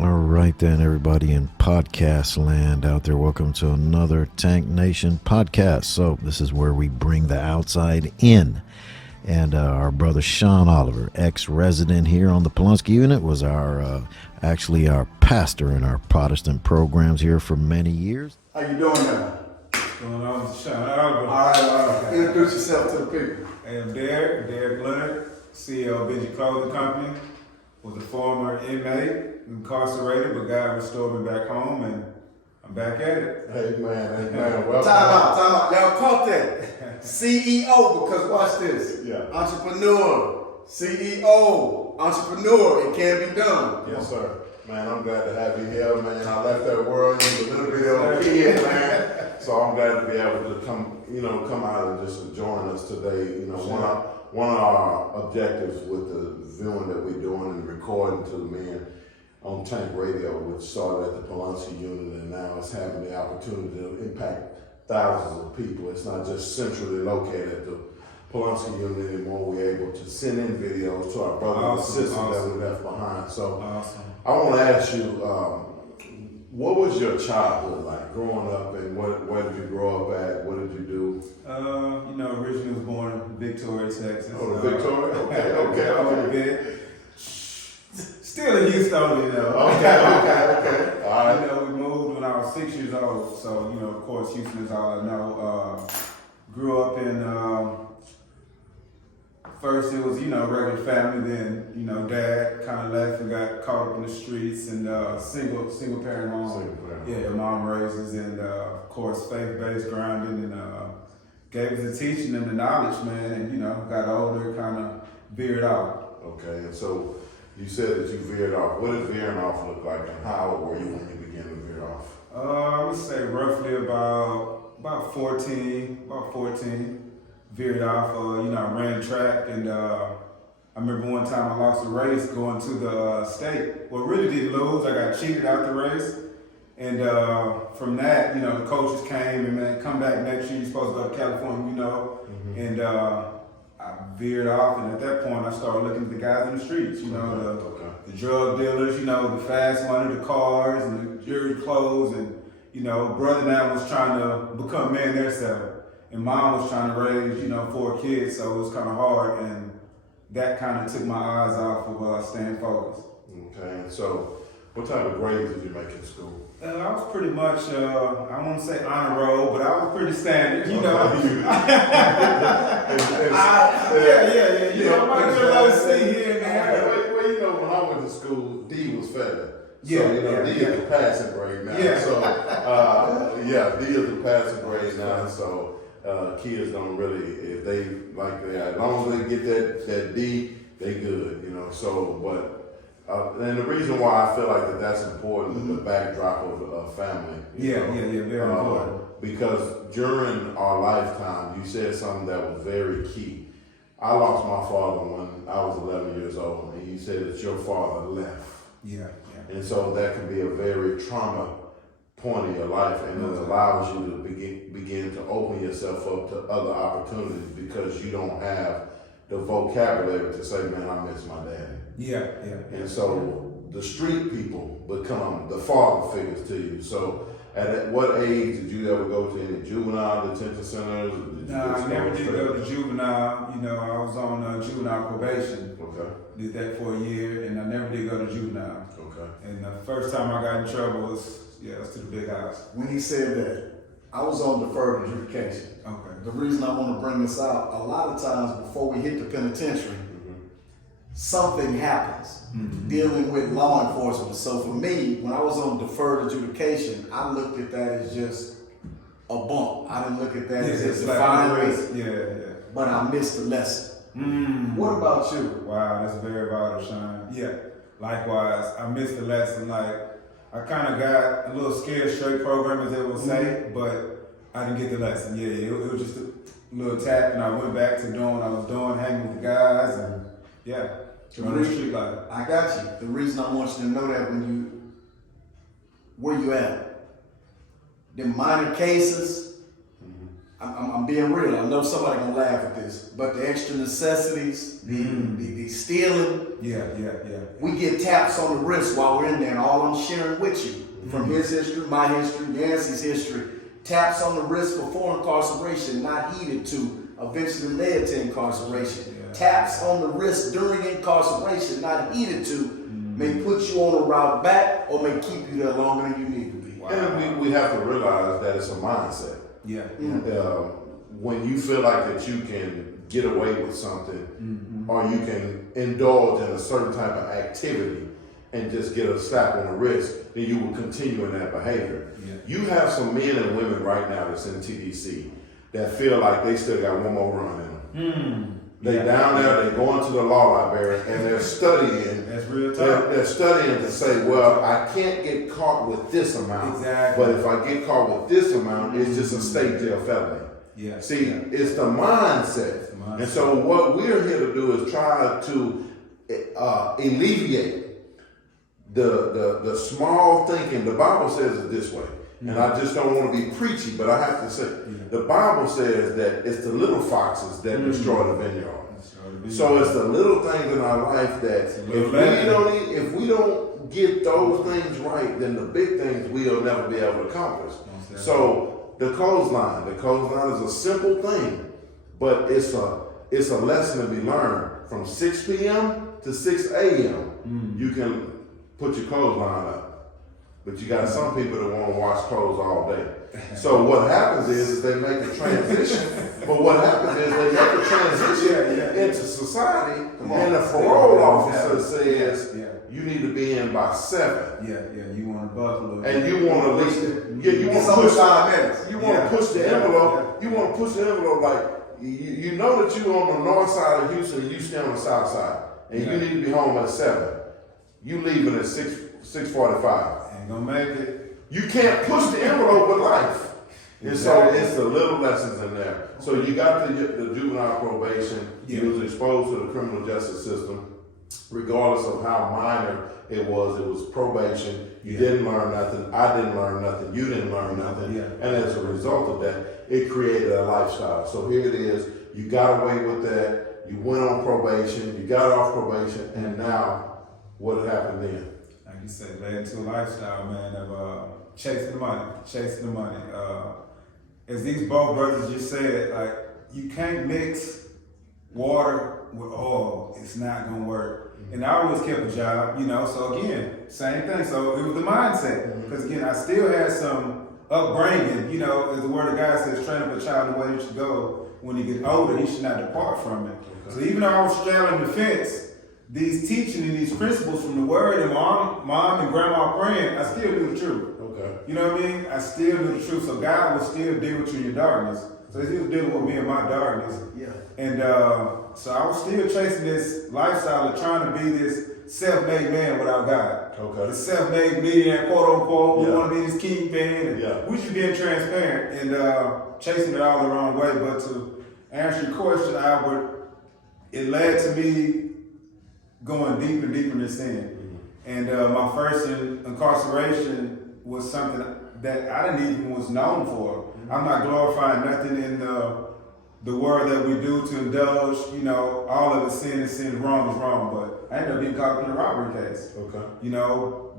All right, then, everybody in podcast land out there, welcome to another Tank Nation podcast. So, this is where we bring the outside in. And our brother Sean Oliver, ex-resident here on the Polunsky unit, was actually our pastor in our Protestant programs here for many years. How you doing now? What's going on? This is Sean Oliver. All right. Introduce yourself to the people. Hey, I'm Derek Leonard, CEO of Benji Clothing Company. Was a former inmate, incarcerated, but God restored me back home, and I'm back at it. Hey man, welcome. Time out. Y'all caught that. CEO, because watch this. Yeah. Entrepreneur, CEO, entrepreneur. It can be done. Yes, sir. Man, I'm glad to have you here, man. I left that world as a little bit of a kid, man. So I'm glad to be able to come out and just join us today. One of our objectives with the viewing that we're doing and recording to the men on Tank Radio, which started at the Polunsky unit and now it's having the opportunity to impact thousands of people. It's not just centrally located at the Polunsky unit anymore. We're able to send in videos to our brothers and sisters that we left behind. So I want to ask you, what was your childhood like growing up, and where did you grow up at? What did you do? Originally was born in Victoria, Texas. Oh, Victoria? Okay. Still in Houston, Okay. All right. We moved when I was 6 years old, so, of course, Houston is all I know. Grew up in, first it was, regular family, then, dad kind of left and got caught up in the streets, and single parent mom. Yeah, mom raises, and of course, faith-based grounding, and gave us the teaching and the knowledge, man, and, got older, kind of veered off. Okay, and so you said that you veered off. What did veering off look like, and how old were you when you began to veer off? I would say roughly about 14, veered off. I ran track, and I remember one time I lost a race going to the state. Well, really didn't lose. I got cheated out the race. And from that, the coaches came and, man, come back next year. You're supposed to go to California, Mm-hmm. And I veered off. And at that point, I started looking at the guys in the streets, the drug dealers, the fast money, the cars, and the jewelry clothes. And, brother now was trying to become man themselves. And mom was trying to raise, 4 kids, so it was kind of hard, and that kind of took my eyes off of staying focused. Okay, and so what type of grades did you make in school? I was pretty much, I won't say honor roll, but I was pretty standard, Yeah. I might get a little C here and there. Well, when I went to school, D was fed. D is the passing grade now. Yeah. So, D is the passing grade now, so kids don't really, if they as long as they get that D, they good, and the reason why I feel like that's important is the backdrop of family. Very important. Because during our lifetime, you said something that was very key. I lost my father when I was 11 years old, and you said that your father left. Yeah. And so that can be a very trauma point in your life, and it allows you to begin to open yourself up to other opportunities because you don't have the vocabulary to say, man, I miss my daddy. Yeah. And so the street people become the father figures to you. So at what age did you ever go to any juvenile detention centers? No, I never did go to juvenile. I was on juvenile probation. Okay. Did that for a year, and I never did go to juvenile. Okay. And the first time I got in trouble was to the big house. When he said that, I was on deferred adjudication. Okay. The reason I want to bring this out, a lot of times before we hit the penitentiary, something happens dealing with law enforcement. So for me, when I was on deferred adjudication, I looked at that as just a bump. I didn't look at that as a defining risk. Yeah. But I missed the lesson. What about you? Wow, that's very vital, Sean. Yeah. Likewise, I missed the lesson. I kind of got a little scared straight program, as they would say, but I didn't get the lesson. It was just a little tap, and I went back to doing what I was doing, hanging with the guys, and running the street life. I got you. The reason I want you to know that where you at? The minor cases, I'm being real. I know somebody gonna laugh at this, but the extra necessities, the stealing, Yeah. we get taps on the wrist while we're in there, and all I'm sharing with you from his history, my history, Yancey's history. Taps on the wrist before incarceration, not heeded to, eventually led to incarceration. Yeah. Taps on the wrist during incarceration, not heeded to, may put you on a route back or may keep you there longer than you need to be. Wow. And we have to realize that it's a mindset. Yeah. When you feel like that you can get away with something, or you can indulge in a certain type of activity and just get a slap on the wrist, then you will continue in that behavior. Yeah. You have some men and women right now that's in TDC that feel like they still got one more run in them. They down there, they go into the law library and they're studying. That's real talk. They're studying to say, well, I can't get caught with this amount. Exactly. But if I get caught with this amount, it's just a state jail felony. Yeah. See, it's the mindset. And so what we're here to do is try to alleviate the small thinking. The Bible says it this way. And I just don't want to be preachy, but I have to say, the Bible says that it's the little foxes that destroy the vineyard. So it's the little things in our life that if we don't get those things right, then the big things we'll never be able to accomplish. So the clothesline is a simple thing, but it's a lesson to be learned. From 6 p.m. to 6 a.m. You can put your clothesline up. But you got some people that want to wash clothes all day. So what happens is they make a transition. But what happens is they make a transition into society, and the parole officer says you need to be in by 7. Yeah. You want to buckle. And you want to leave. You want to push 5 minutes. You want to push the envelope. You want to push the envelope like you know that you're on the north side of Houston and you stay on the south side, and you need to be home at 7. You leaving at 6:45. Gonna make it. You can't push the envelope with life. And so it's the little lessons in there. So you got the juvenile probation. You was exposed to the criminal justice system, regardless of how minor it was probation. You didn't learn nothing. I didn't learn nothing. You didn't learn nothing. And as a result of that, it created a lifestyle. So here it is. You got away with that. You went on probation. You got off probation. And now, what happened then? Like you said, led into a lifestyle, man, of chasing the money. As these both brothers just said, like, you can't mix water with oil. It's not gonna work. And I always kept a job, so again, same thing. So it was the mindset. Because again, I still had some upbringing, as the word of God says, train up a child in the way he should go. When he gets older, he should not depart from it. So even though I was straddling the fence, these teaching and these principles from the word and mom and grandma praying, I still knew the truth. Okay. You know what I mean? I still knew the truth. So God will still deal with you in your darkness. So he was dealing with me in my darkness. Yeah. And so I was still chasing this lifestyle of trying to be this self-made man without God. Okay. The self-made millionaire, quote unquote, we Yeah. want to be this kingpin. And we just being transparent and chasing it all the wrong way. But to answer your question, Albert, it led to me going deeper and deeper in sin. And my first incarceration was something that I didn't even was known for. I'm not glorifying nothing in the word that we do to indulge, all of the sin is sin, wrong is wrong. But I ended up being caught up in a robbery case. Okay.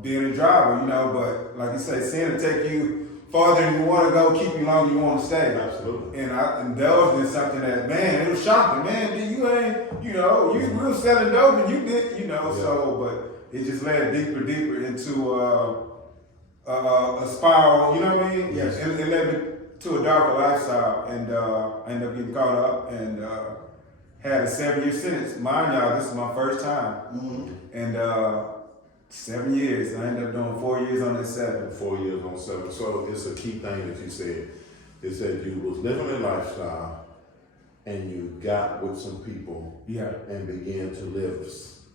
Being a driver, but like you say, sin will take you farther than you want to go, keep you longer you want to stay. Absolutely. And I indulged in something that, man, it was shocking. Man, you ain't, we were selling dope and you did, so, but it just led deeper into a spiral, you know what I mean? Yes. It led me to a darker lifestyle, and I ended up getting caught up and had a 7-year sentence. Mind y'all, this is my first time. And 7 years. I ended up doing 4 years on that 7. 4 years on 7. So it's a key thing that you said. It said you was living a lifestyle and you got with some people and began to live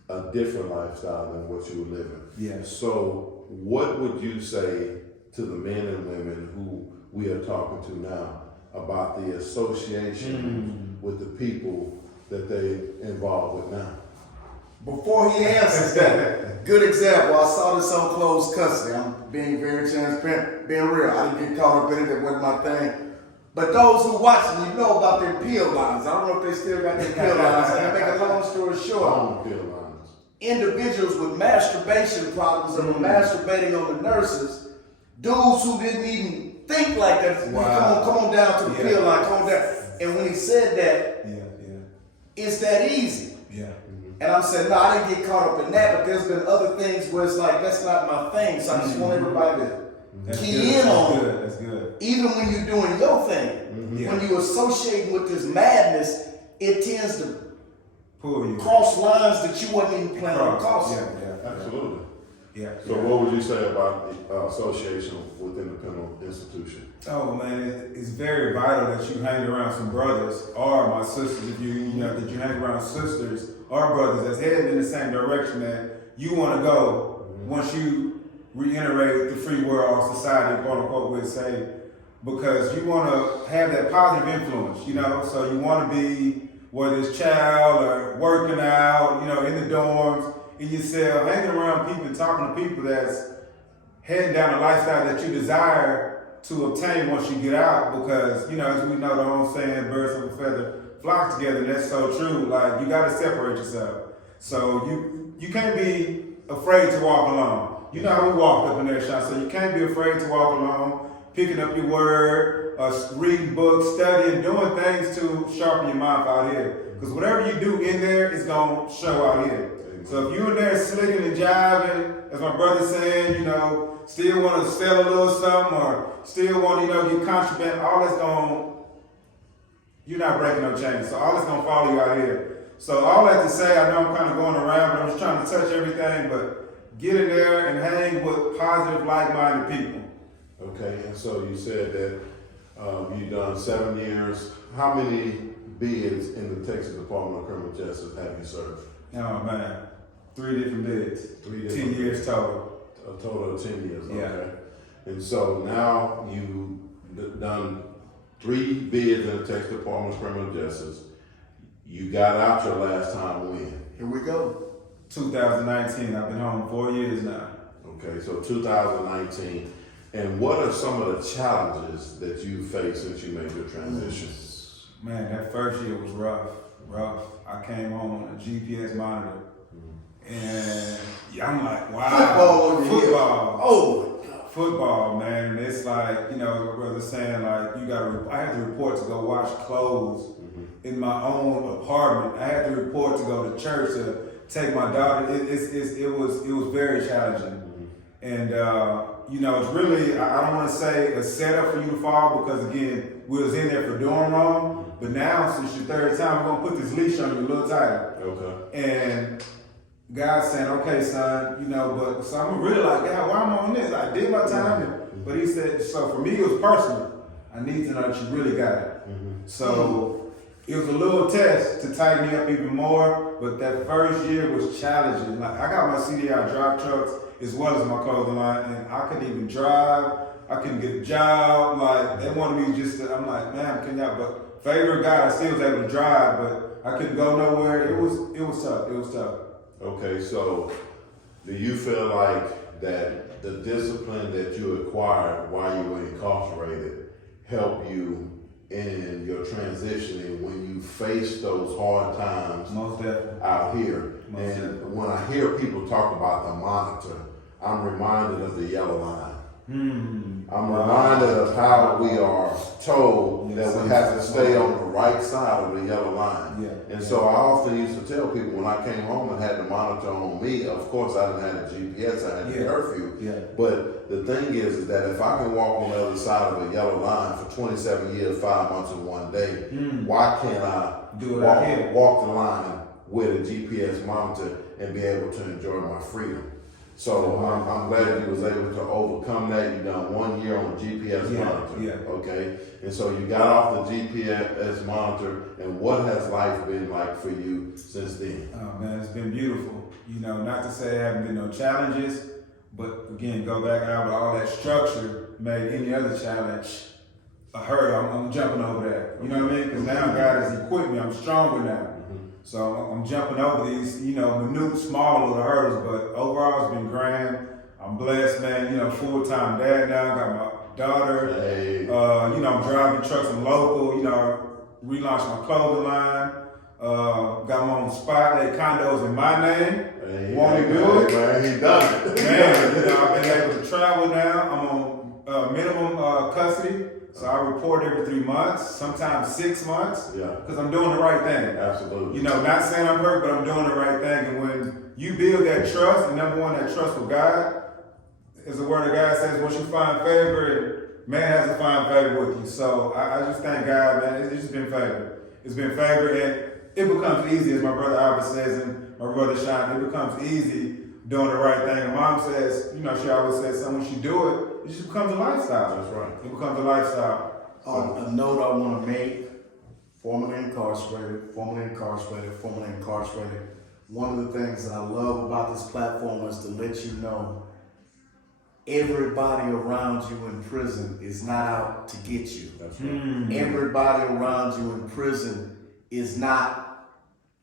a different lifestyle than what you were living. Yeah. So what would you say to the men and women who we are talking to now about the association with the people that they involved with now? Before he answers that, good example. I saw this on Closed Custody. I'm being very transparent, being real. I didn't get caught up in it. That wasn't my thing. But those who watching, you know about their pill lines. I don't know if they still got their pill lines. And to make a long story short, Long pill lines. individuals with masturbation problems that were masturbating on the nurses, dudes who didn't even think like that. Wow. Come on down to the Yeah. pill line, come on down. And when he said that, Yeah. it's that easy. Yeah. And I'm saying, no, I didn't get caught up in that, but there's been other things where it's like, that's not my thing. So I just want everybody to That's key good. in on it. That's good. Even when you're doing your thing, Yeah. when you associate with this madness, it tends to Pull you. cross lines that you wasn't even planning on crossing. Yeah. Absolutely. Yeah. So what would you say about the association within the penal institution? Oh man, it's very vital that you hang around some brothers or my sisters. If you know that you hang around sisters or brothers that's heading in the same direction that you want to go. Once you reiterate the free world or society, quote unquote, would say, because you want to have that positive influence. So you want to be, whether it's child or working out, in the dorms, in your cell, hanging around people and talking to people that's heading down a lifestyle that you desire to obtain once you get out, because as we know the old saying, birds of a feather flock together, and that's so true. Like, you got to separate yourself. So you can't be afraid to walk alone. You know how we walked up in there, Sean, so you can't be afraid to walk alone, picking up your word, reading books, studying, doing things to sharpen your mind out here. Because whatever you do in there is going to show out here. So if you're in there slicking and jiving, as my brother's saying, still want to sell a little something or still want to, get contraband, all that's going, you're not breaking no chains. So all that's going to follow you out here. So all that to say, I know I'm kind of going around, but I'm just trying to touch everything, but get in there and hang with positive, like-minded people. Okay, and so you said that you've done 7 years. How many bids in the Texas Department of Criminal Justice have you served? Oh man, 3 different bids. 3 10 different years total. A total of 10 years, okay. Yeah. And so now you've done 3 bids in the Texas Department of Criminal Justice. You got out your last time when? Here we go. 2019, I've been home 4 years now. Okay, so 2019. And what are some of the challenges that you faced since you made your transition? Man, that first year was rough. I came home on a GPS monitor. And I'm like, wow. Football. Oh my God. Football, man. And it's like, my brother saying, like, I had to report to go wash clothes in my own apartment. I had to report to go to church to take my daughter. It was very challenging. And, it's really, I don't want to say a setup for you to fall, because again, we was in there for doing wrong. But now, since your 3rd time, we're going to put this leash on you a little tighter. Okay. And God's saying, okay, son, but so I'm really like, God, why am I on this? I did my time. But he said, so for me, it was personal. I need to know that you really got it. So it was a little test to tighten me up even more. But that first year was challenging. Like, I got my CDI drive trucks as well as my clothing line, and I couldn't even drive. I couldn't get a job. Like, they wanted me I'm like, man, can y'all? But favor of God, I still was able to drive, but I couldn't go nowhere. It was tough. It was tough. Okay, so do you feel like that the discipline that you acquired while you were incarcerated helped you in your transitioning when you face those hard times Most definitely. out here? Most And definitely. when I hear people talk about the monitor, I'm reminded of the yellow line. I'm reminded of how we are told that we have to stay on the right side of the yellow line. Yeah. And so I often used to tell people when I came home and had the monitor on me, of course I didn't have a GPS, I had the curfew. Yeah. But the thing is that if I can walk on the other side of a yellow line for 27 years, 5 months, and 1 day, why can't I Do it out here. walk the line with a GPS monitor and be able to enjoy my freedom? So I'm glad you was able to overcome that. You done 1 year on a GPS monitor, yeah. okay? And so you got off the GPS monitor, and what has life been like for you since then? Oh man, it's been beautiful. Not to say there haven't been no challenges, but again, go back out with all that structure made any other challenge a hurdle. I'm jumping over that. You know what I mean? Because now God has equipped me. I'm stronger now. So I'm jumping over these, minute, small little hurdles, but overall it's been grand. I'm blessed, man. Full-time dad now. Got daughter. Hey. You know, I'm driving trucks. I'm local. You know, relaunched my clothing line. Got my own spot. They condos in my name. Hey, Want to do it? Man, he done it. Man, you know, I've been able to travel now. I'm on minimum custody. So I report every 3 months, sometimes 6 months. Yeah. Because I'm doing the right thing. Absolutely. You know, not saying I'm perfect, but I'm doing the right thing. And when you build that trust, and number one, that trust with God, as the word of God says, once you find favor, man has to find favor with you. So I just thank God, man. It's just been favor. It's been favor, and it becomes easy, as my brother Albert says, and my brother Sean, it becomes easy doing the right thing. And mom says, you know, she always says, son, when she do it, it just becomes a lifestyle. That's right. It becomes a lifestyle. A note I want to make, formerly incarcerated. One of the things that I love about this platform is to let you know everybody around you in prison is not out to get you. That's right. Everybody around you in prison is not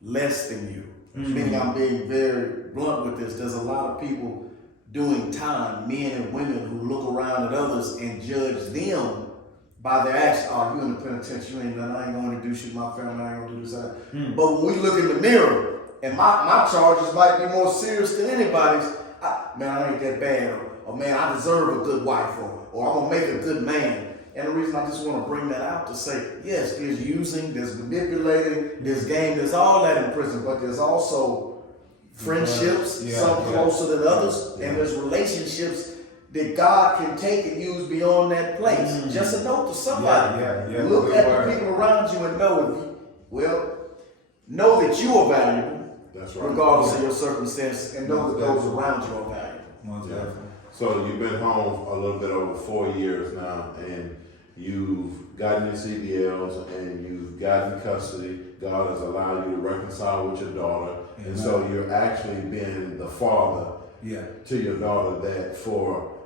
less than you. Meaning, I'm being very blunt with this. There's a lot of people doing time, men and women, who look around at others and judge them by their actions. Oh, you in the penitentiary, you ain't nothing. I ain't going to do shit. My family I ain't going to do this. But when we look in the mirror, and my charges might be more serious than anybody's. Man, I ain't that bad. Or man, I deserve a good wife. Or I'm going to make a good man. And the reason I just want to bring that out to say, yes, there's using, there's manipulating, there's game, there's all that in prison, but there's also friendships, some closer than others, and there's relationships that God can take and use beyond that place. Just a note to somebody. Look at the people around you and know that you are valuable, That's right. regardless of your circumstances, and know that those around you are valuable. Most definitely. So you've been home a little bit over 4 years now, and you've gotten your CDLs and you've gotten custody. God has allowed you to reconcile with your daughter. Amen. And so you're actually being the father to your daughter, that for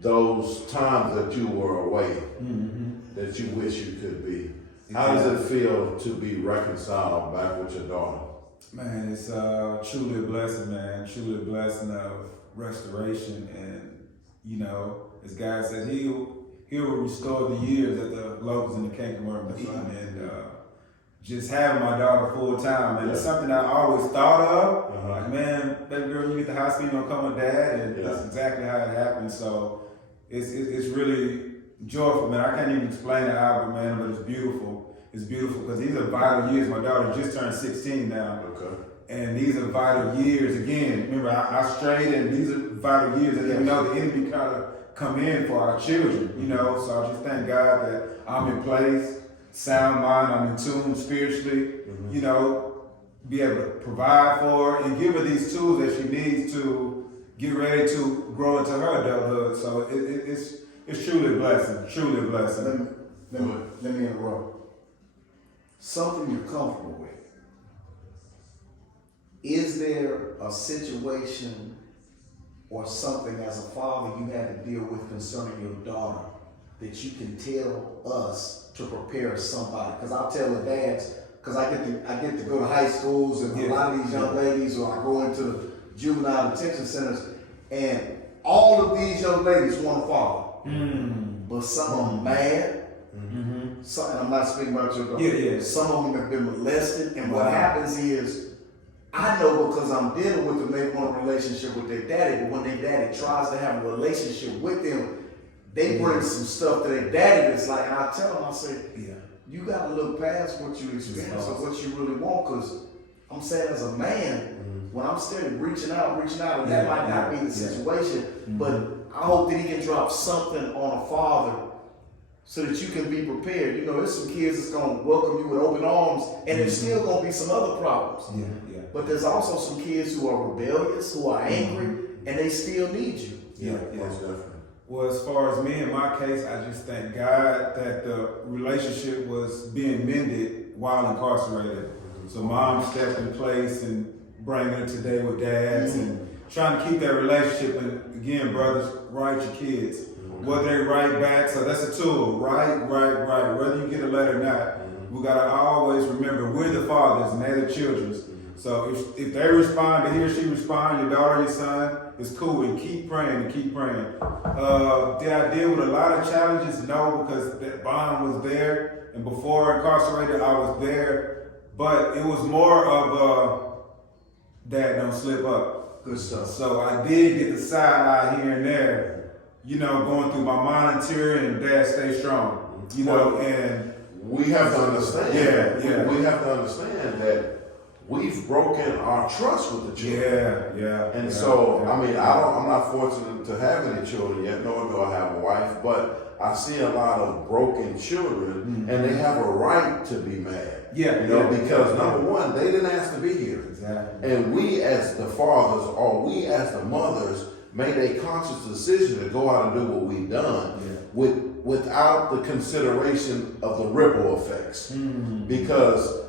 those times that you were away, that you wish you could be. How does it feel to be reconciled back with your daughter? Man, it's truly a blessing, man. Truly a blessing of restoration. And, you know, as God said, He will restore the years that the locusts and the cankerworm have eaten. And just having my daughter full time, man, it's something I always thought of. Like, man, baby girl, you get the hospital, you gonna come with dad, and that's exactly how it happened. So it's really joyful, man. I can't even explain it, Albert, man, but it's beautiful. It's beautiful because these are vital years. My daughter just turned 16 now. Okay. And these are vital years. Again, remember, I strayed, and these are vital years. And you know the enemy kind of come in for our children, you know. So I just thank God that I'm in place, sound mind, I'm in tune spiritually, you know, be able to provide for her and give her these tools that she needs to get ready to grow into her adulthood. So it's truly a blessing, truly a blessing. Let me interrupt. Something you're comfortable with. Is there a situation or something as a father you had to deal with concerning your daughter that you can tell us to prepare somebody? Because I'll tell the dads, because I get to go to high schools, and a lot of these young ladies, or I go into the juvenile detention centers, and all of these young ladies want a father. But some of them mad. Some, and I'm not speaking about your daughter. Some of them have been molested, and what happens is, I know because I'm dealing with them, they want a relationship with their daddy, but when their daddy tries to have a relationship with them, they bring some stuff to their daddy that's like, and I tell them, I say, you got to look past what you experience or what you really want, because I'm saying as a man, when I'm still reaching out, and that might not be the situation, but I hope that he can drop something on a father so that you can be prepared. You know, there's some kids that's going to welcome you with open arms, and there's still going to be some other problems. But there's also some kids who are rebellious, who are angry, and they still need you. Most definitely. Well, as far as me, in my case, I just thank God that the relationship was being mended while incarcerated. So mom stepped in place and bringing her today with dads and trying to keep that relationship. And again, brothers, write your kids. Whether they write back, so that's a tool. Write. Whether you get a letter or not, we gotta always remember we're the fathers and they're the children. So if they respond, to he or she respond, your daughter, your son, it's cool, and keep praying and keep praying. Did I deal with a lot of challenges? No, because that bond was there, and before incarcerated, I was there. But it was more of Dad, don't slip up. Good stuff. So I did get the side eye here and there, you know, going through my monitor and Dad, stay strong, you know, and we have to understand. Yeah. We have to understand that we've broken our trust with the children. And so, I mean, I'm not fortunate to have any children yet, nor do I have a wife, but I see a lot of broken children, and they have a right to be mad. Because number one, they didn't ask to be here. Exactly. And we as the fathers, or we as the mothers, made a conscious decision to go out and do what we've done without the consideration of the ripple effects. Because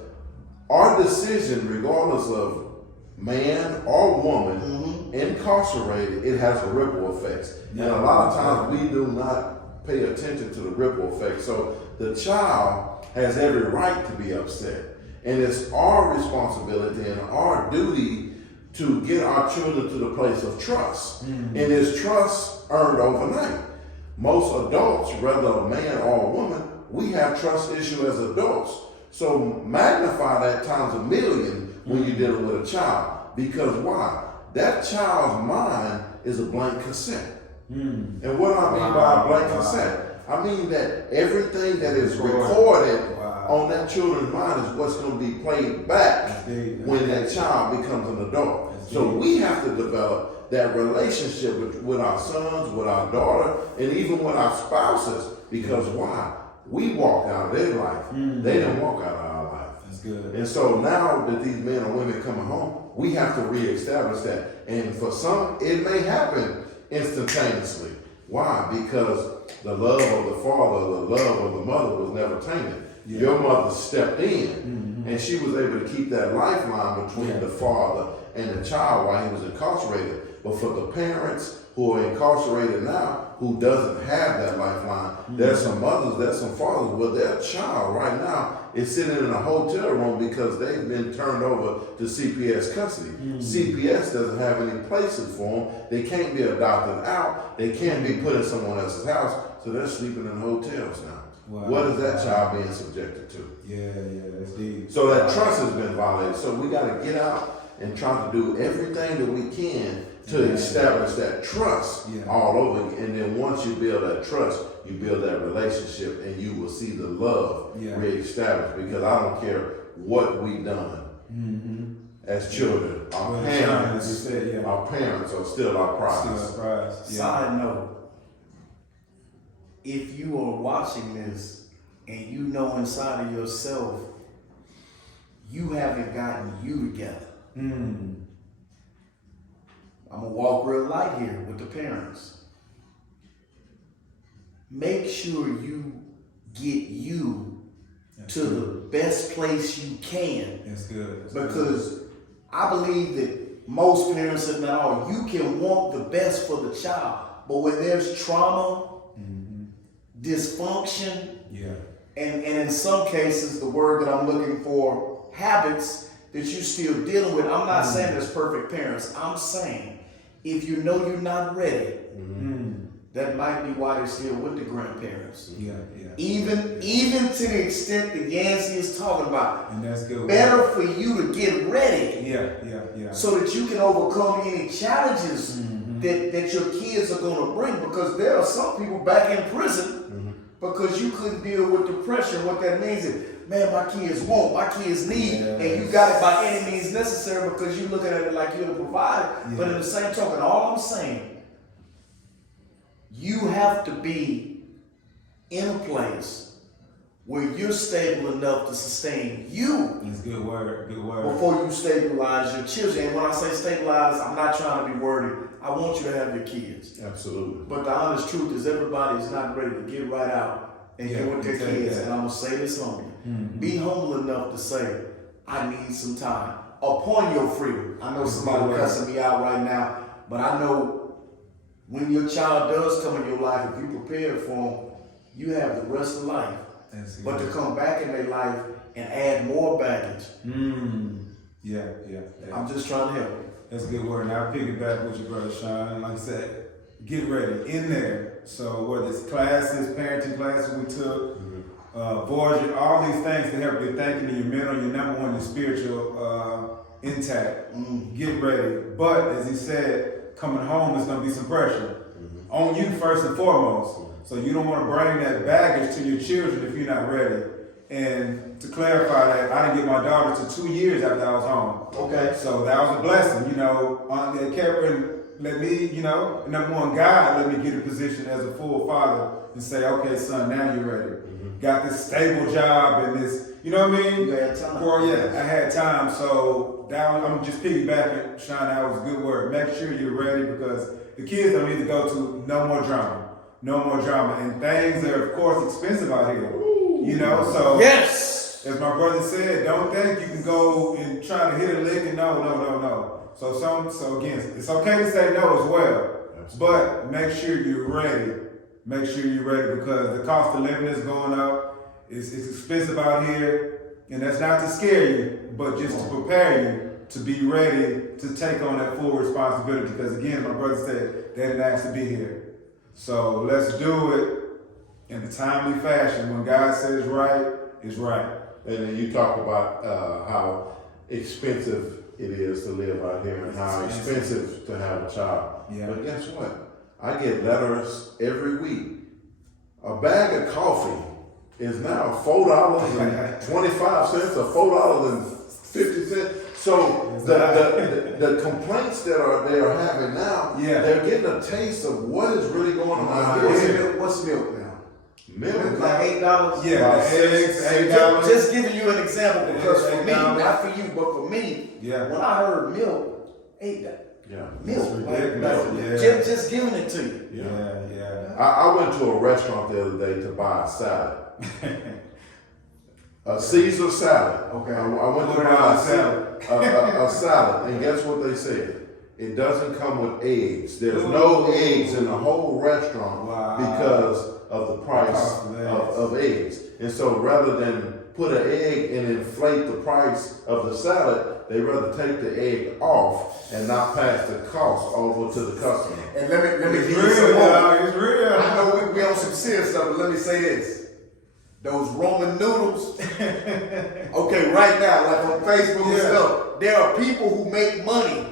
our decision, regardless of man or woman, incarcerated, it has a ripple effects. And a lot of times we do not pay attention to the ripple effects. So the child has every right to be upset. And it's our responsibility and our duty to get our children to the place of trust. And it's trust earned overnight. Most adults, whether a man or a woman, we have trust issue as adults. So magnify that times a million when you're dealing with a child. Because why? That child's mind is a blank cassette. And what do I mean by a blank cassette? I mean that everything that is recorded on that children's mind is what's going to be played back when that child becomes an adult. So we have to develop that relationship with our sons, with our daughter, and even with our spouses. Because why? We walked out of their life. They didn't walk out of our life. That's good. And so now that these men and women coming home, we have to reestablish that. And for some, it may happen instantaneously. Why? Because the love of the father, the love of the mother was never tainted. Your mother stepped in, and she was able to keep that lifeline between the father and the child while he was incarcerated. But for the parents who are incarcerated now, who doesn't have that lifeline, there's some mothers, there's some fathers where their child right now is sitting in a hotel room because they've been turned over to CPS custody. CPS doesn't have any places for them. They can't be adopted out. They can't be put in someone else's house, so they're sleeping in hotels now. Wow. What is that child being subjected to? That's deep. So that trust has been violated. So we got to get out and try to do everything that we can to establish that trust all over again. And then once you build that trust, you build that relationship, and you will see the love reestablished. Because I don't care what we've done as children, our parents are still our prize. Side note, if you are watching this and you know inside of yourself you haven't gotten you together, I'm gonna walk real light here with the parents. Make sure you get you to the best place you can. That's good. Because I believe that most parents, if not all, you can want the best for the child, but when there's trauma, dysfunction, and in some cases, the word that I'm looking for, habits that you're still dealing with. I'm not saying there's perfect parents. I'm saying if you know you're not ready, that might be why they're still with the grandparents. Even to the extent that Yancey is talking about. And that's good. Better for you to get ready. So that you can overcome any challenges that your kids are going to bring. Because there are some people back in prison because you couldn't deal with the pressure. What that means is, man, my kids want, my kids need, and you got it by any means necessary because you're looking at it like you're the provider. But in the same token, all I'm saying, you have to be in a place where you're stable enough to sustain you. It's good word. Before you stabilize your children. And when I say stabilize, I'm not trying to be wordy. I want you to have your kids. Absolutely. But the honest truth is everybody is not ready to get right out and get with their kids. And I'm going to say this on you. Be humble enough to say, I need some time. Upon your freedom. I know somebody cussing me out right now, but I know when your child does come in your life, if you prepare for them, you have the rest of life. But to come back in their life and add more baggage. I'm just trying to help you. That's a good word. Now I piggyback with your brother Sean. And like I said, get ready in there. So whether it's classes, parenting classes we took, Voyager, all these things to help your thinking and your mental, your number one, your spiritual intact. Get ready. But as he said, coming home is going to be some pressure on you first and foremost. So you don't want to bring that baggage to your children if you're not ready. And to clarify that, I didn't get my daughter to 2 years after I was home. Okay. So that was a blessing, you know. Aunt Catherine let me, you know, number one, God let me get a position as a full father and say, okay, son, now you're ready. Got this stable job and this, you know what I mean? You had time. Well, yeah, I had time. So that was, I'm just piggybacking, Sean, that was a good word. Make sure you're ready because the kids don't need to go to no more drama. No more drama. And things are, of course, expensive out here. You know, so Yes. as my brother said, don't think you can go and try to hit a lick and no. So again, it's okay to say no as well, but make sure you're ready. Make sure you're ready because the cost of living is going up. It's expensive out here, and that's not to scare you, but just to prepare you to be ready to take on that full responsibility. Because again, my brother said, they didn't ask to be here. So let's do it in a timely fashion. When God says right, it's right. And then you talk about how expensive it is to live out here and how expensive to have a child. Yeah. But guess what? I get letters every week. A bag of coffee is now $4.25 or $4.50. So the complaints that they are having now, they're getting a taste of what is really going on out here. What's milk now? Milk Like $8. Yeah, About eggs, $8. Just giving you an example because for me, $8. not for you, but for me, when I heard milk, $8. Yeah. Milk, ridiculous. just giving it to you. Yeah. I went to a restaurant the other day to buy a salad. A Caesar salad. Okay. I went to buy a salad, and guess what they said? It doesn't come with eggs. There's no eggs in the whole restaurant because of the price of eggs. And so rather than put an egg and inflate the price of the salad, they rather take the egg off and not pass the cost over to the customer. And let me It's give you some real, more. dog. It's real. I know we on some serious stuff, but let me say this. Those Roman noodles, okay, right now, like on Facebook and stuff, there are people who make money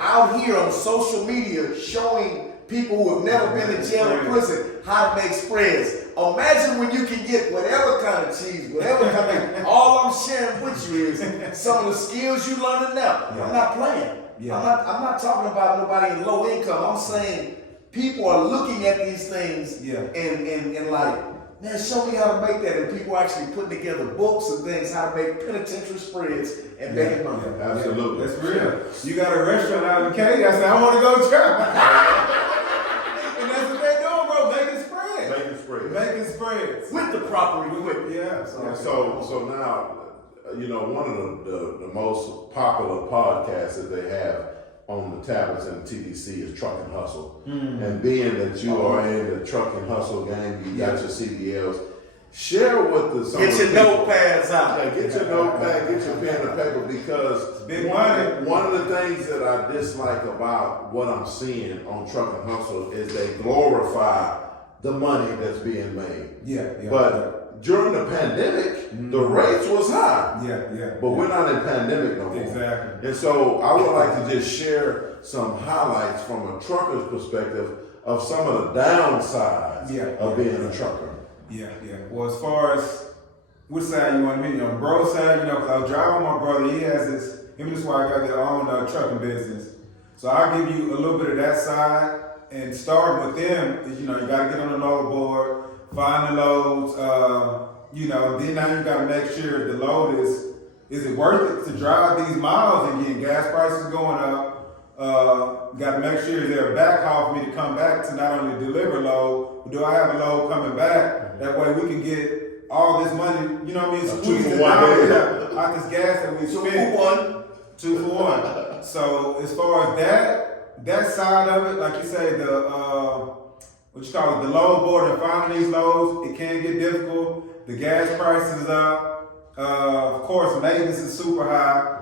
out here on social media showing people who have never been to jail or prison how to make spreads. Imagine when you can get whatever kind of cheese, whatever kind of, all I'm sharing with you is some of the skills you learning now. I'm not playing. I'm not talking about nobody in low income. I'm saying people are looking at these things and like, man, show me how to make that. And people are actually putting together books and things, how to make penitentiary spreads and making money. Absolutely. That's real. You got a restaurant out in Katy. I said, I want to go try. And that's what they're doing, bro. Making spreads. Making spreads. With the proper equipment. Yeah. So now, you know, one of the most popular podcasts that they have on the tablets and the TDC is Truck and Hustle. And being that you are in the Truck and Hustle game, you got your CDLs. Share with the Get your notepads out. Yeah, get your notepad, get your pen and paper, because big money. One of the things that I dislike about what I'm seeing on Truck and Hustle is they glorify the money that's being made. But during the pandemic, the rates was high. But we're not in pandemic no more. Exactly. And so I would like to just share some highlights from a trucker's perspective of some of the downsides of being a trucker. Well, as far as which side you want to be on, the bro side, you know, because I was driving with my brother. He has him and his wife got their own trucking business. So I'll give you a little bit of that side. And starting with them is, you know, you got to get on the load board, find the loads, you know, then now you got to make sure the load is it worth it to drive these miles and get gas prices going up. Got to make sure there's a backhaul for me to come back to not only deliver load, but do I have a load coming back? That way we can get all this money, you know what I mean? Squeeze it out this gas that we spent. 2 for 1. So as far as that side of it, like you say, what you call it, the load board and finding these loads, it can get difficult. The gas prices is up. Of course, maintenance is super high.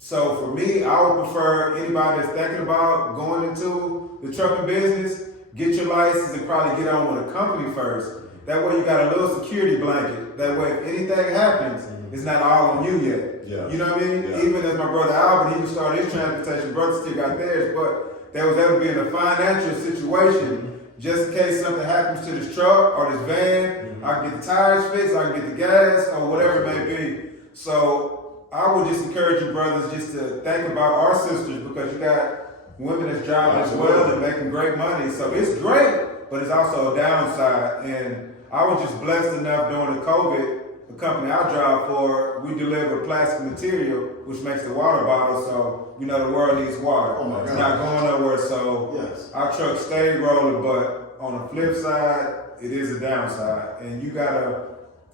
So for me, I would prefer anybody that's thinking about going into the trucking business, get your license and probably get on with a company first. That way you got a little security blanket. That way if anything happens, it's not all on you yet. Yeah. You know what I mean? Yeah. Even as my brother Albert, he started his transportation, brother still got theirs, but there was ever being a financial situation, just in case something happens to this truck or this van, I can get the tires fixed, I can get the gas, or whatever it may be. So I would just encourage you brothers just to think about our sisters, because you got women that's driving as well and making great money. So it's great, but it's also a downside. And I was just blessed enough during the COVID, the company I drive for, we deliver plastic material, which makes the water bottle. So, you know, the world needs water. Oh my it's God. not going nowhere. So Yes. our truck stay rolling, but on the flip side, it is a downside. And you gotta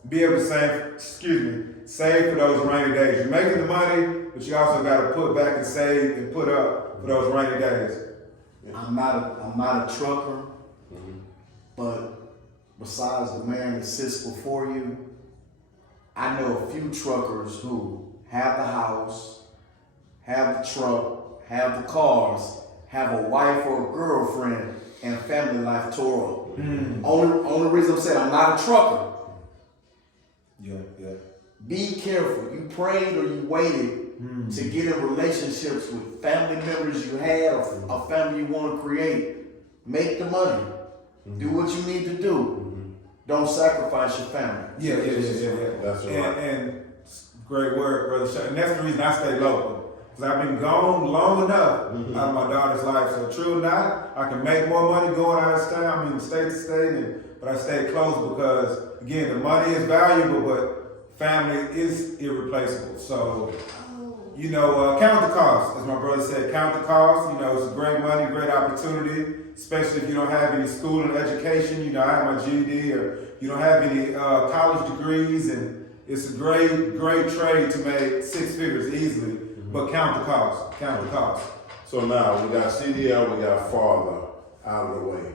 be able to save for those rainy days. You're making the money, but you also gotta put back and save and put up for those rainy days. I'm not a trucker, but besides the man that sits before you, I know a few truckers who have the house, have the truck, have the cars, have a wife or a girlfriend, and family life tore up. Only reason I'm saying I'm not a trucker. Yeah. Be careful. You prayed or you waited to get in relationships with family members you had or a family you want to create. Make the money. Do what you need to do. Don't sacrifice your family. Yeah. That's right. And great word, Brother Sean. And that's the reason I stay local. Because I've been gone long enough out of my daughter's life. So true or not, I can make more money going out of state. I mean, state to state, but I stay close because, again, the money is valuable, but family is irreplaceable. So, you know, count the cost. As my brother said, count the cost. You know, it's great money, great opportunity, especially if you don't have any school and education. You know, I have my GED, or you don't have any college degrees, and it's a great trade to make six figures easily. But count the cost. Count the cost. So now we got CDL, we got father out of the way.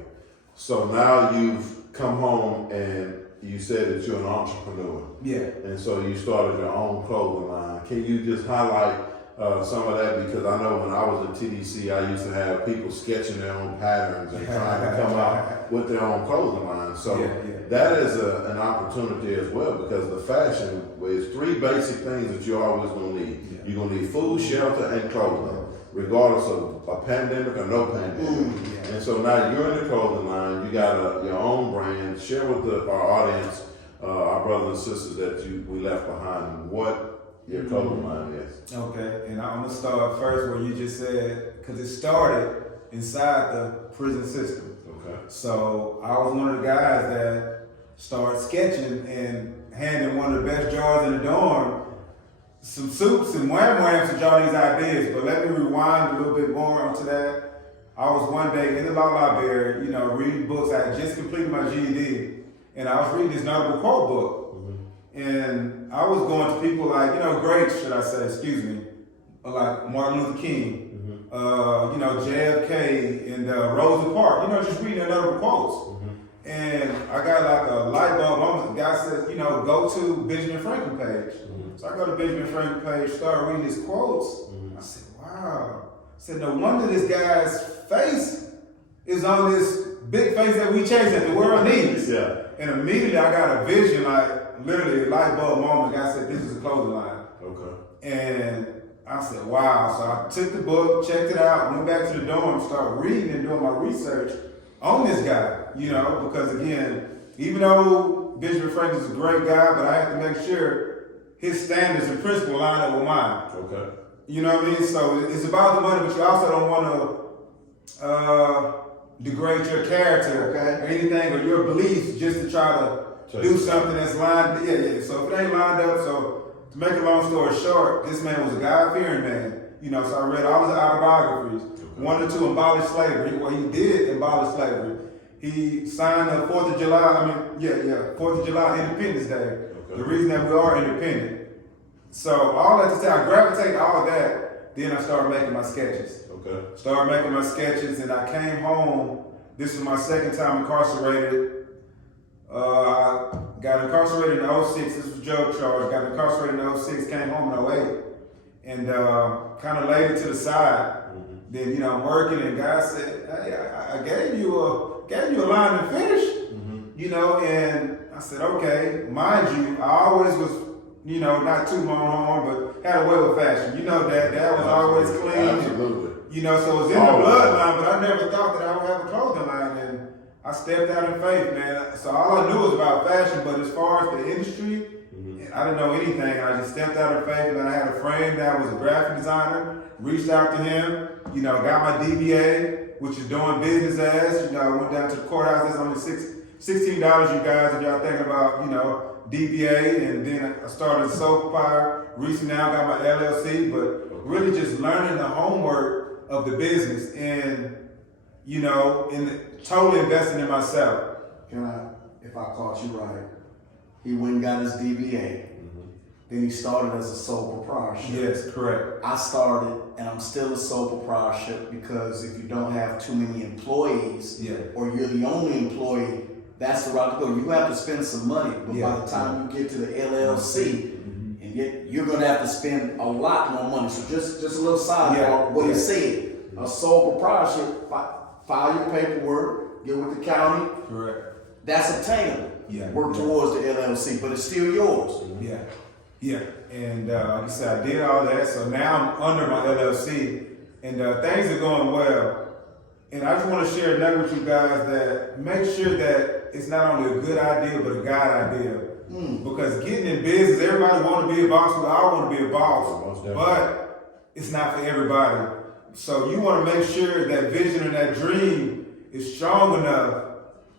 So now you've come home and you said that you're an entrepreneur. Yeah. And so you started your own clothing line. Can you just highlight some of that? Because I know when I was at TDC, I used to have people sketching their own patterns and trying to come up with their own clothing line. So that is an opportunity as well, because the fashion is three basic things that you're always going to need. You're going to need food, shelter, and clothing, regardless of a pandemic or no pandemic. And so now you're in the clothing line, you got your own brand. Share with our audience, our brothers and sisters that we left behind, what your clothing line is. Okay, and I'm gonna start first where you just said, because it started inside the prison system. Okay. So I was one of the guys that started sketching and handing one of the best jars in the dorm some soups and wham-whams to draw these ideas. But let me rewind a little bit more onto that. I was one day in the law library, you know, reading books. I had just completed my GED, and I was reading this notable quote book. And I was going to people like, you know, greats, should I say, excuse me, like Martin Luther King, you know, JFK and Rosa Parks, you know, just reading their notable quotes. And I got like a light bulb moment. The guy says, you know, go to Benjamin Franklin page. So I go to Benjamin Franklin page, start reading his quotes. I said, wow. I said, no wonder this guy's face is on this big face that we chase that the world needs. Yeah. And immediately I got a vision, like literally a light bulb moment. I said, this is a clothing line. Okay. And I said, wow. So I took the book, checked it out, went back to the dorm, started reading and doing my research on this guy, you know, because again, even though Benjamin Franklin's a great guy, but I have to make sure his standards and principles line up with mine. Okay. You know what I mean? So it's about the money, but you also don't want to degrade your character or anything, or your beliefs, just to try to do something that's lined. Yeah. So if it ain't lined up, so to make a long story short, this man was a God-fearing man. You know, so I read all his autobiographies. Wanted to abolish slavery. Well, he did abolish slavery. He signed the 4th of July, 4th of July, Independence Day. The reason that we are independent. So all that to say, I gravitate to all of that. Then I started making my sketches. Okay. Started making my sketches, and I came home. This was my second time incarcerated. I got incarcerated in 06. This was drug charge. Got incarcerated in 06. Came home in 08. and kind of laid it to the side. Then, you know, I'm working, and God said, hey, I gave you a line to finish, you know, and I said, okay. Mind you, I always was, you know, not too my own horn, but had a way with fashion. You know, Dad was always clean. Absolutely. You know, so it was in the bloodline, but I never thought that I would have a clothing line, and I stepped out in faith, man. So all I knew was about fashion, but as far as the industry, I didn't know anything. I just stepped out in faith, and I had a friend that was a graphic designer, reached out to him, you know, got my DBA, which is doing business as, you know, I went down to the courthouse. It's only $16, you guys, if y'all thinking about, you know, DBA, and then I started Soap Fire. Recently now got my LLC, but really just learning the homework of the business and, you know, and totally investing in myself. Can I, if I caught you right, he went and got his DBA. Then he started as a sole proprietorship. Yes, correct. I started, and I'm still a sole proprietorship, because if you don't have too many employees, or you're the only employee, that's the route to go. You have to spend some money, but by the time you get to the LLC, and you're going to have to spend a lot more money. So just a little sidebar. What he said, a sole proprietorship, file your paperwork, get with the county. Correct. That's obtainable. Work towards the LLC, but it's still yours. Yeah, and like I said, I did all that, so now I'm under my LLC, and things are going well. And I just want to share a nugget with you guys that make sure that it's not only a good idea, but a God idea. Because getting in business, everybody want to be a boss, we all want to be a boss, but it's not for everybody. So you want to make sure that vision and that dream is strong enough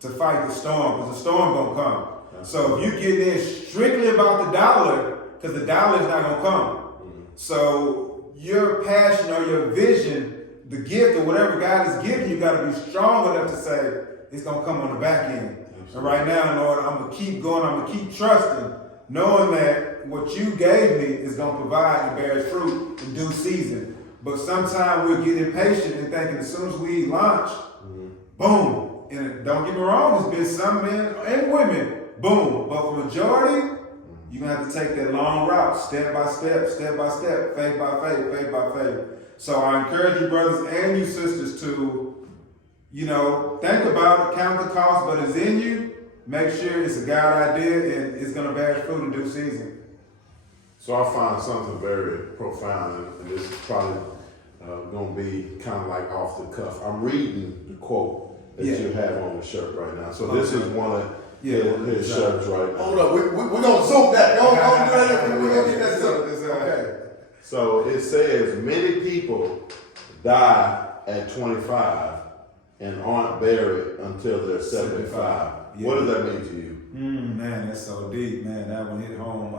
to fight the storm, because the storm gonna come. So if you get in strictly about the dollar, because the dollar is not gonna come. So your passion or your vision, the gift or whatever God has given you, gotta be strong enough to say it's gonna come on the back end. And right now, Lord, I'm gonna keep going, I'm gonna keep trusting, knowing that what you gave me is gonna provide and bear fruit in due season. But sometimes we'll get impatient and thinking as soon as we launch, boom. And don't get me wrong, there's been some men and women, boom. But for majority, you're gonna have to take that long route, step by step, faith by faith. So I encourage you brothers and you sisters to, you know, think about it, count the cost, but it's in you. Make sure it's a God idea and it's gonna bear fruit in due season. So I found something very profound, and this is probably going to be kind of like off the cuff. I'm reading the quote that you have on the shirt right now. So this is one of his shirts right now. Hold up, we're going to zoom that. We're going to get that zoomed. Okay. So it says, many people die at 25 and aren't buried until they're 75. What does that mean to you? Man, that's so deep, man. That one hit home.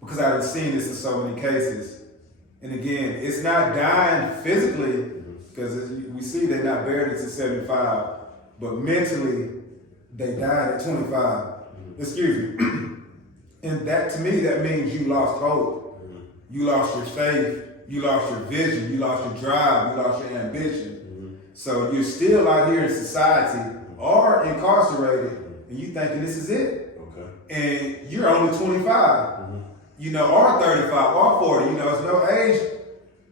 Because I've seen this in so many cases. And again, it's not dying physically, because we see they're not buried until 75, but mentally, they died at 25. Excuse me. And that, to me, that means you lost hope. You lost your faith. You lost your vision. You lost your drive. You lost your ambition. So you're still out here in society or incarcerated, and you thinking this is it. And you're only 25. You know, or 35, or 40, you know, there's no age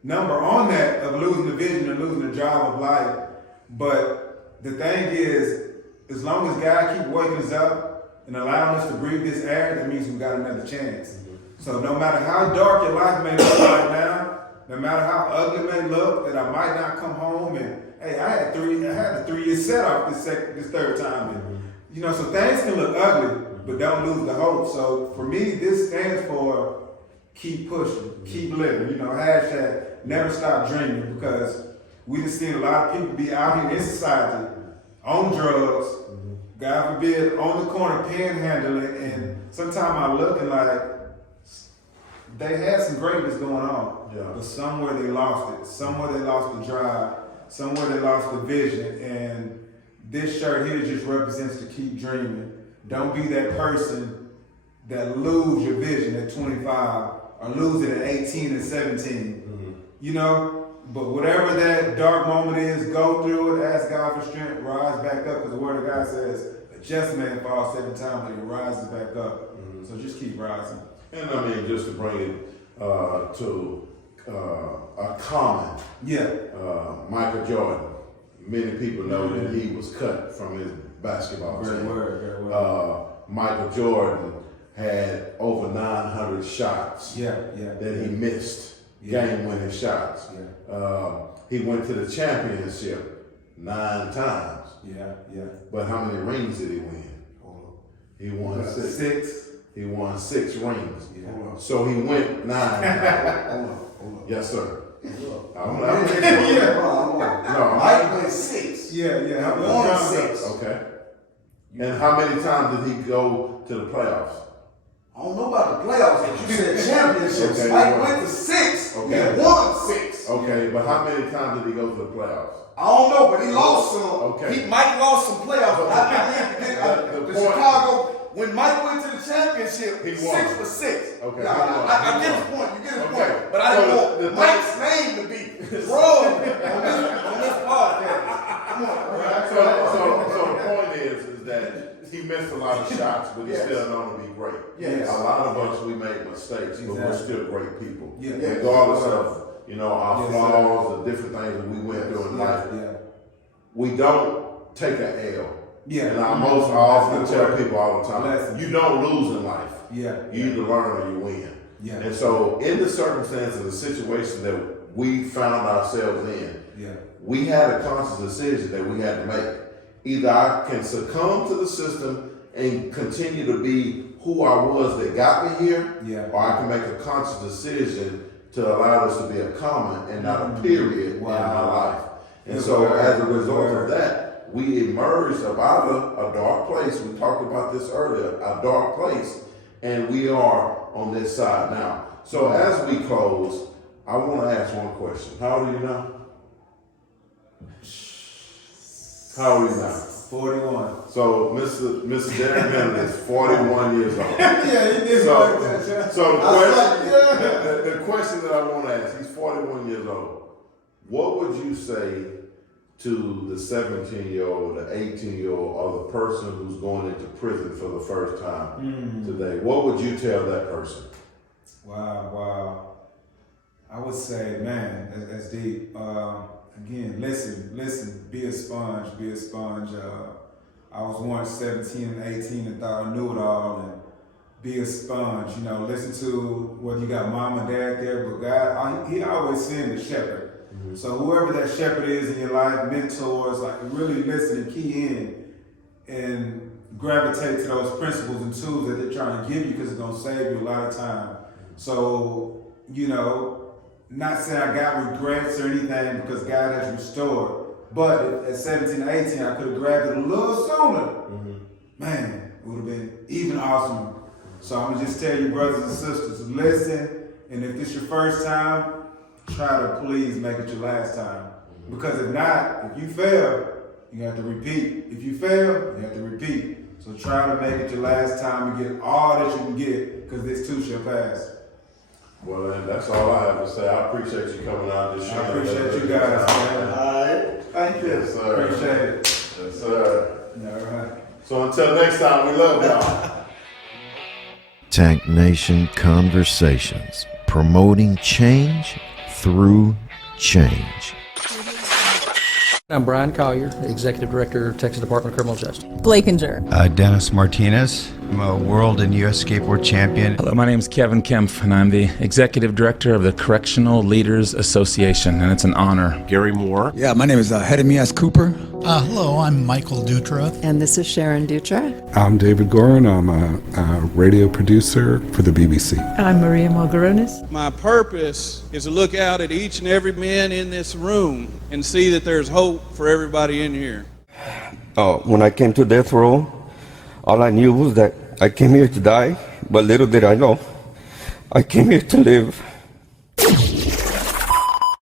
number on that of losing the vision and losing the drive of life. But the thing is, as long as God keep waking us up and allowing us to breathe this air, that means we got another chance. So no matter how dark your life may look right now, no matter how ugly it may look, that I might not come home and, hey, I had a 3-year set off this third time. And, you know, so things can look ugly, but don't lose the hope. So for me, this stands for keep pushing, keep living. You know, hashtag never stop dreaming, because we just seen a lot of people be out here in society on drugs, God forbid, on the corner panhandling, and sometimes I look and like they had some greatness going on, but somewhere they lost it. Somewhere they lost the drive. Somewhere they lost the vision. And this shirt here just represents to keep dreaming. Don't be that person that lose your vision at 25 or lose it at 18 and 17. You know, but whatever that dark moment is, go through it, ask God for strength, rise back up, because the word of God says, a just man falls 7 times, but he rises back up. So just keep rising. And I mean, just to bring it to a common. Yeah. Michael Jordan. Many people know that he was cut from his basketball Very team. word. Michael Jordan had over 900 shots Yeah. that he missed, Yeah. game-winning shots. Yeah. He went to the championship 9 times. Yeah. But how many rings did he win? He won 6. 6. He won 6 rings. Yeah. So he went 9 times. Hold on. Yes, sir. I'm No, Mike went 6. Yeah. I won 6. Okay. And how many times did he go to the playoffs? I don't know about the playoffs, but you said championships. Okay, Mike you went to 6. Okay. He won 6. Okay, but how many times did he go to the playoffs? I don't know, but he lost some. Okay. Mike lost some playoffs. But I believe The the point- Chicago, when Mike went to the championship, He won. 6 for 6. Okay, Yeah, he won. I He get won. his point. You get his Okay. point. But I So didn't the want Mike's name to be drugged on this podcast. Come on. So the point is that he missed a lot of shots, but he's still known to be great. Yes. A lot of us, we make mistakes, but we're Exactly. still great people. Yeah. Regardless of, our Yes, flaws, the different things that we went through in life, Yeah. we don't take an L. Yeah. And I often That's tell good word. people all the time, Lesson. you don't lose in life. Yeah. You either learn or you win. Yeah. And so in the circumstance of the situation that we found ourselves in, Yeah. we had a conscious decision that we had to make. Either I can succumb to the system and continue to be who I was that got me here, Yeah. or I can make a conscious decision to allow this to be a comma and not a period in my life. And Good so word. as a result Good of word. that, we emerged about a dark place. We talked about this earlier, a dark place, and we are on this side now. So as we close, I want to ask one question. How old are you now? How old are you now? 41. So Mr. Darren Miller is 41 years old. Yeah, he did like that. Yeah. So I was like, the question that I want to ask, he's 41 years old. What would you say to the 17-year-old, the 18-year-old, or the person who's going into prison for the first time today? What would you tell that person? Wow. I would say, man, that's deep. Again, listen, be a sponge. I was once 17 and 18 and thought I knew it all, and be a sponge. Listen to whether you got mom and dad there, but God, he always sends a shepherd. So whoever that shepherd is in your life, mentors, like really listen and key in and gravitate to those principles and tools that they're trying to give you, because it's going to save you a lot of time. So, not saying I got regrets or anything, because God has restored. But at 17 or 18, I could have grabbed it a little sooner. Man, it would have been even awesomer. So I'm going to just tell you, brothers and sisters, listen. And if this is your first time, try to please make it your last time. Because if not, if you fail, you have to repeat. If you fail, you have to repeat. So try to make it your last time and get all that you can get, because this too shall pass. Well, and that's all I have to say. I appreciate you coming out this show. I appreciate you guys, man. All right. Thank you. Yes, sir. Appreciate it. Yes, sir. All right. So until next time, we love y'all. Tank Nation Conversations, promoting change through change. I'm Brian Collier, Executive Director of Texas Department of Criminal Justice. Blakinger. Dennis Martinez. I'm a world and U.S. skateboard champion. Hello, my name is Kevin Kempf, and I'm the Executive Director of the Correctional Leaders Association, and it's an honor. Gary Moore. Yeah, my name is Hedemias Cooper. Hello, I'm Michael Dutra. And this is Sharon Dutra. I'm David Gorin. I'm a radio producer for the BBC. I'm Maria Malgaronis. My purpose is to look out at each and every man in this room and see that there's hope for everybody in here. When I came to death row, all I knew was that I came here to die, but little did I know, I came here to live.